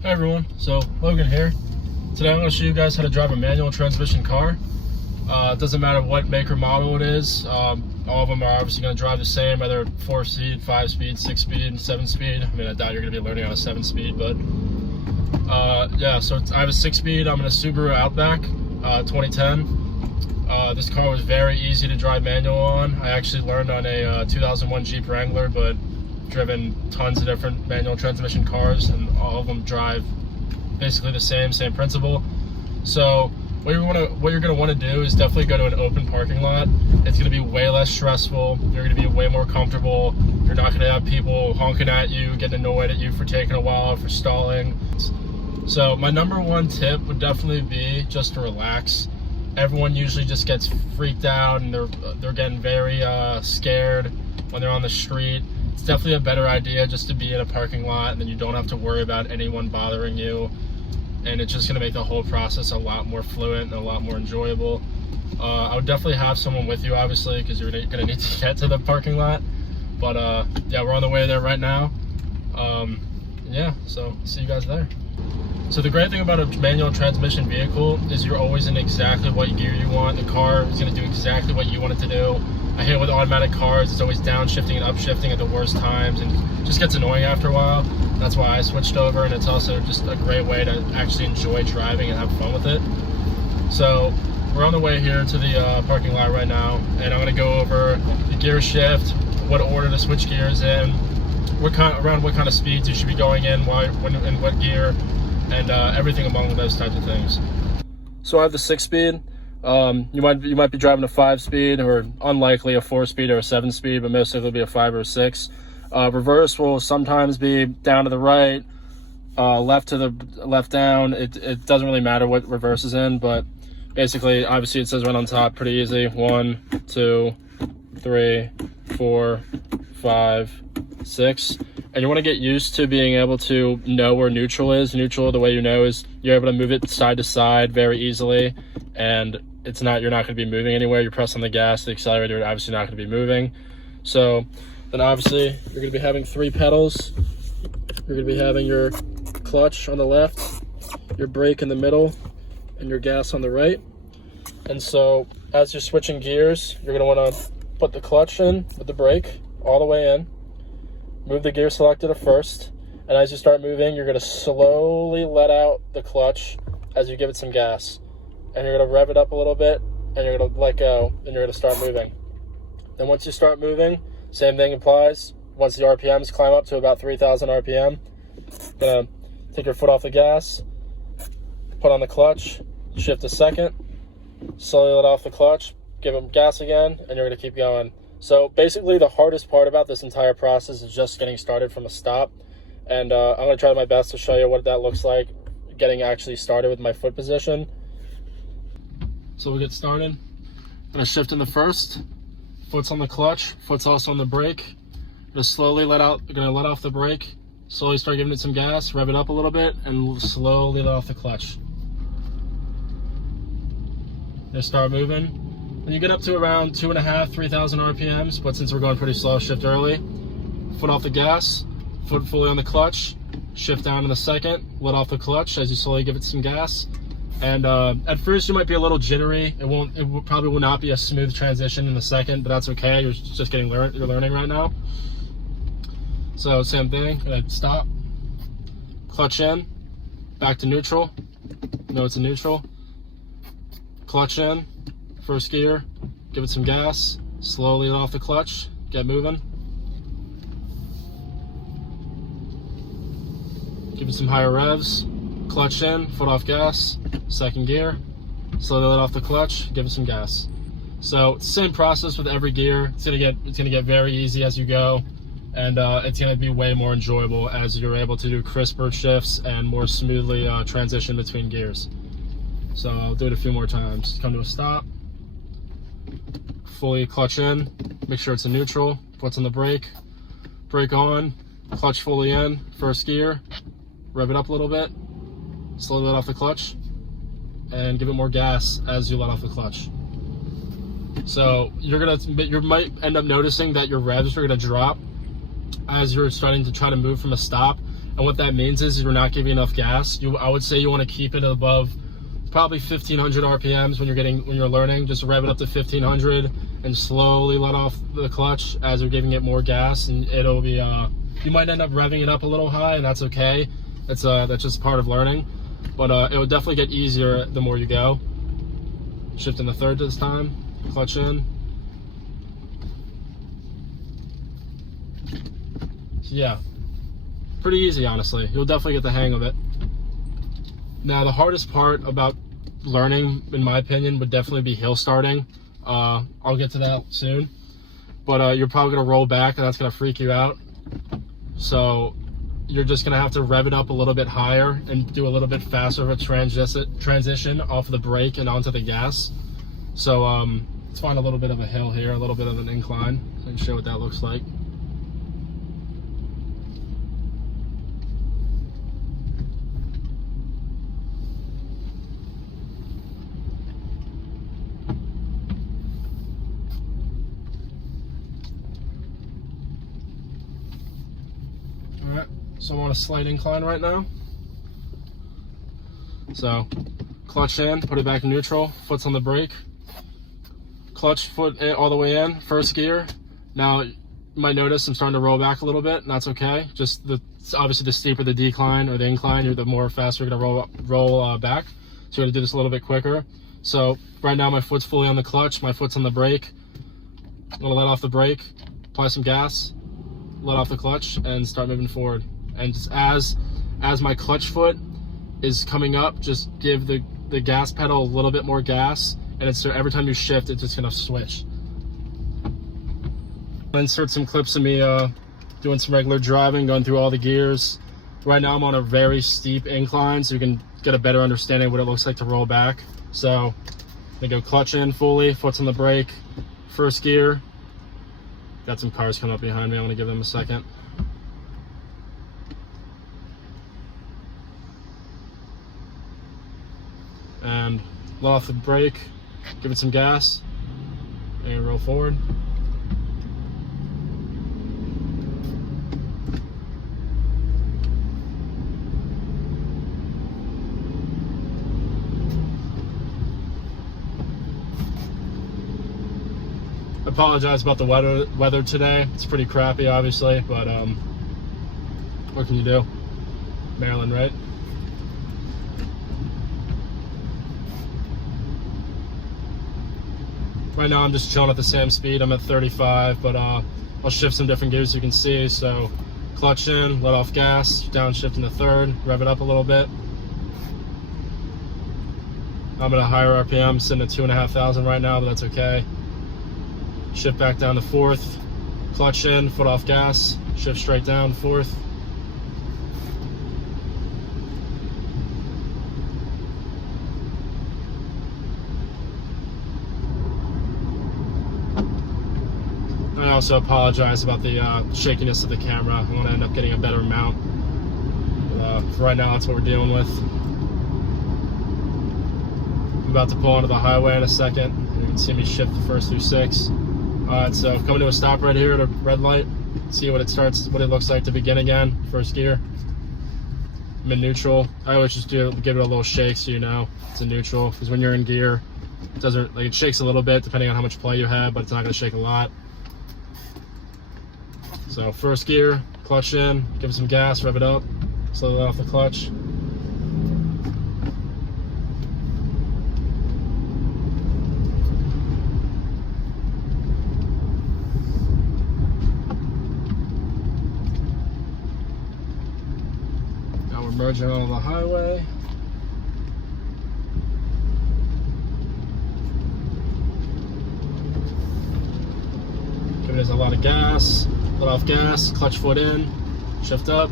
Hey everyone, so Logan here. Today I'm going to show you guys how to drive a manual transmission car. It doesn't matter what make or model it is. All of them are obviously going to drive the same, whether 4-speed, 5-speed, 6-speed, 7-speed. I mean, I doubt you're going to be learning on a 7-speed, but yeah, so I have a 6-speed. I'm in a Subaru Outback 2010. This car was very easy to drive manual on. I actually learned on a 2001 Jeep Wrangler, but driven tons of different manual transmission cars, and all of them drive basically the same principle. So what you're gonna want to do is definitely go to an open parking lot. It's gonna be way less stressful. You're gonna be way more comfortable. You're not gonna have people honking at you, getting annoyed at you for taking a while, for stalling. So my number one tip would definitely be just to relax. Everyone usually just gets freaked out and they're getting very scared when they're on the street. It's definitely a better idea just to be in a parking lot, and then you don't have to worry about anyone bothering you, and it's just going to make the whole process a lot more fluent and a lot more enjoyable. I would definitely have someone with you, obviously, because you're going to need to get to the parking lot, but yeah, we're on the way there right now. Yeah, so see you guys there. So the great thing about a manual transmission vehicle is you're always in exactly what gear you want. The car is going to do exactly what you want it to do. I hate with automatic cars, it's always downshifting and upshifting at the worst times, and just gets annoying after a while. That's why I switched over, and it's also just a great way to actually enjoy driving and have fun with it. So we're on the way here to the parking lot right now, and I'm going to go over the gear shift, what order to switch gears in, around what kind of speeds you should be going in, when in what gear, and everything among those types of things. So I have the 6-speed. You might be driving a 5-speed, or unlikely a 4-speed or a 7-speed, but most likely it'll be a 5 or a 6. Reverse will sometimes be down to the right, left to the left down. It doesn't really matter what reverse is in, but basically, obviously it says right on top, pretty easy. 1, 2, 3, 4, 5, 6. And you want to get used to being able to know where neutral is. Neutral, the way you know, is you're able to move it side to side very easily, and you're not going to be moving anywhere. You press on the gas, the accelerator, obviously not going to be moving. So then obviously you're going to be having 3 pedals. You're going to be having your clutch on the left, your brake in the middle, and your gas on the right. And so as you're switching gears, you're going to want to put the clutch in with the brake all the way in. Move the gear selector to first, and as you start moving, you're going to slowly let out the clutch as you give it some gas. And you're going to rev it up a little bit, and you're going to let go, and you're going to start moving. Then once you start moving, same thing applies. Once the RPMs climb up to about 3,000 RPM, you're going to take your foot off the gas, put on the clutch, shift a second, slowly let off the clutch, give it gas again, and you're going to keep going. So basically the hardest part about this entire process is just getting started from a stop. And I'm going to try my best to show you what that looks like, getting actually started with my foot position. So we get started. I'm going to shift in the first. Foot's on the clutch. Foot's also on the brake. Going to let off the brake. Slowly start giving it some gas. Rev it up a little bit and slowly let off the clutch. Going to start moving. When you get up to around 2,500, 3,000 RPMs, but since we're going pretty slow, shift early. Foot off the gas. Foot fully on the clutch. Shift down in the second. Let off the clutch as you slowly give it some gas. And at first you might be a little jittery. It probably will not be a smooth transition in the second, but that's okay. You're just you're learning right now. So same thing. Stop. Clutch in. Back to neutral. No, it's a neutral. Clutch in. First gear. Give it some gas. Slowly let off the clutch. Get moving. Give it some higher revs. Clutch in, foot off gas, second gear, slowly let off the clutch, give it some gas. So same process with every gear. It's gonna get very easy as you go, and it's gonna be way more enjoyable as you're able to do crisper shifts and more smoothly transition between gears. So I'll do it a few more times. Come to a stop, fully clutch in, make sure it's in neutral, foot's on the brake, brake on, clutch fully in, first gear, rev it up a little bit, slowly let off the clutch, and give it more gas as you let off the clutch. So you might end up noticing that your revs are gonna drop as you're starting to try to move from a stop, And what that means is you're not giving enough gas. I would say you want to keep it above probably 1500 RPMs when you're learning. Just rev it up to 1500 and slowly let off the clutch as you're giving it more gas, and it'll be you might end up revving it up a little high, and that's okay. That's just part of learning, but it will definitely get easier the more you go. Shifting the third this time, clutch in. So yeah, pretty easy, honestly. You'll definitely get the hang of it. Now, the hardest part about learning, in my opinion, would definitely be hill starting. I'll get to that soon, but you're probably gonna roll back, and that's gonna freak you out. So you're just gonna have to rev it up a little bit higher and do a little bit faster of a transition off of the brake and onto the gas. So let's find a little bit of a hill here, a little bit of an incline, so I can show what that looks like. Alright, so I'm on a slight incline right now. So, clutch in, put it back in neutral, foot's on the brake. Clutch, foot in, all the way in, first gear. Now, you might notice I'm starting to roll back a little bit, and that's okay. Just obviously the steeper the decline or the incline, the more faster you're gonna roll back. So you're gonna do this a little bit quicker. So right now my foot's fully on the clutch, my foot's on the brake. I'm gonna let off the brake, apply some gas, let off the clutch, and start moving forward. And just as my clutch foot is coming up, just give the gas pedal a little bit more gas, and it's every time you shift, it's just gonna switch. I'll insert some clips of me doing some regular driving, going through all the gears. Right now I'm on a very steep incline, so you can get a better understanding of what it looks like to roll back. So I'm gonna go clutch in fully, foot's on the brake, first gear. Got some cars coming up behind me, I'm gonna give them a second. And let off the brake, give it some gas, and roll forward. I apologize about the weather today. It's pretty crappy, obviously, but what can you do? Maryland, right? Right now I'm just chilling at the same speed. I'm at 35, but I'll shift some different gears so you can see. So clutch in, let off gas, downshift in the third, rev it up a little bit. I'm at a higher RPM, sitting at 2,500 right now, but that's okay. Shift back down to fourth, clutch in, foot off gas, shift straight down, fourth. I also apologize about the shakiness of the camera. I want to end up getting a better mount. For right now, that's what we're dealing with. I'm about to pull onto the highway in a second. You can see me shift the first through six. Alright, so coming to a stop right here at a red light. See what it looks like to begin again. First gear. I'm in neutral. I always just give it a little shake so you know it's in neutral. Because when you're in gear, it shakes a little bit depending on how much play you have, but it's not going to shake a lot. So first gear, clutch in, give it some gas, rev it up, slowly let off the clutch. Now we're merging onto the highway. Giving us a lot of gas. Let off gas, clutch foot in, shift up.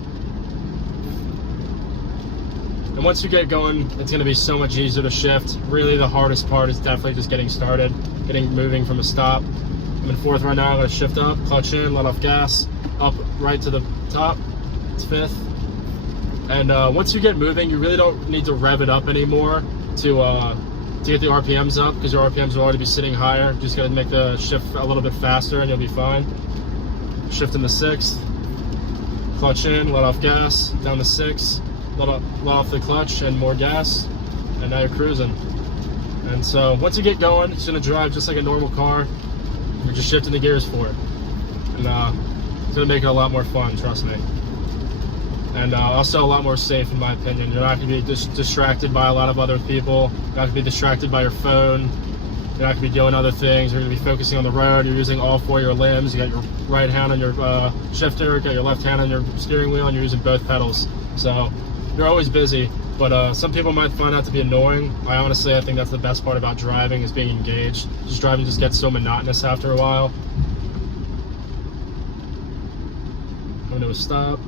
And once you get going, it's going to be so much easier to shift. Really, the hardest part is definitely just getting started, moving from a stop. I'm in fourth right now. I'm going to shift up, clutch in, let off gas, up right to the top. It's fifth. And once you get moving, you really don't need to rev it up anymore to get the RPMs up, because your RPMs will already be sitting higher. Just got to make the shift a little bit faster, and you'll be fine. Shift in the sixth, clutch in, let off gas, down to 6, let off the clutch and more gas, and now you're cruising. And so once you get going, it's gonna drive just like a normal car. You're just shifting the gears for it. And it's gonna make it a lot more fun, trust me. And also a lot more safe, in my opinion. You're not gonna be distracted by a lot of other people. You're not gonna be distracted by your phone. You're not gonna be doing other things. You're gonna be focusing on the road. You're using all 4 of your limbs. You got your right hand on your shifter, you got your left hand on your steering wheel, and you're using both pedals. So you're always busy. But some people might find that to be annoying. I think that's the best part about driving, is being engaged. Just driving just gets so monotonous after a while. Coming to a stop.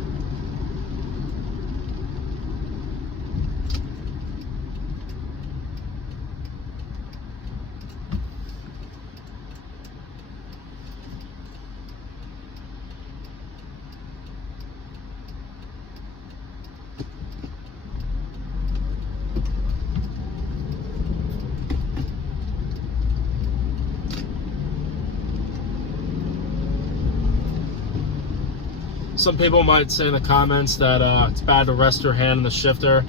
Some people might say in the comments that it's bad to rest your hand in the shifter.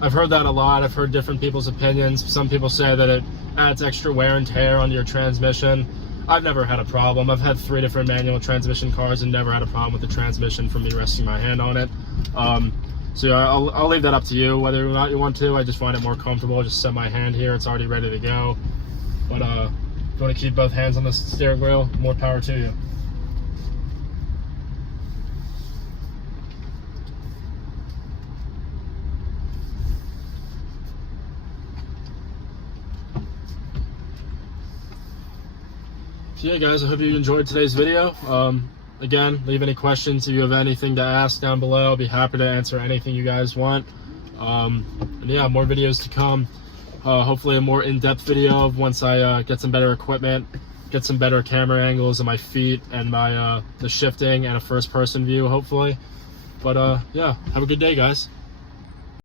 I've heard that a lot. I've heard different people's opinions. Some people say that it adds extra wear and tear on your transmission. I've never had a problem. I've had 3 different manual transmission cars and never had a problem with the transmission from me resting my hand on it. So yeah, I'll leave that up to you, whether or not you want to. I just find it more comfortable. Just set my hand here. It's already ready to go. But if you want to keep both hands on the steering wheel, more power to you. Yeah, guys, I hope you enjoyed today's video. Again, leave any questions if you have anything to ask down below. I'll be happy to answer anything you guys want. And yeah, more videos to come. Hopefully a more in-depth video once I get some better equipment, get some better camera angles of my feet and my the shifting, and a first-person view, hopefully. But yeah, have a good day, guys.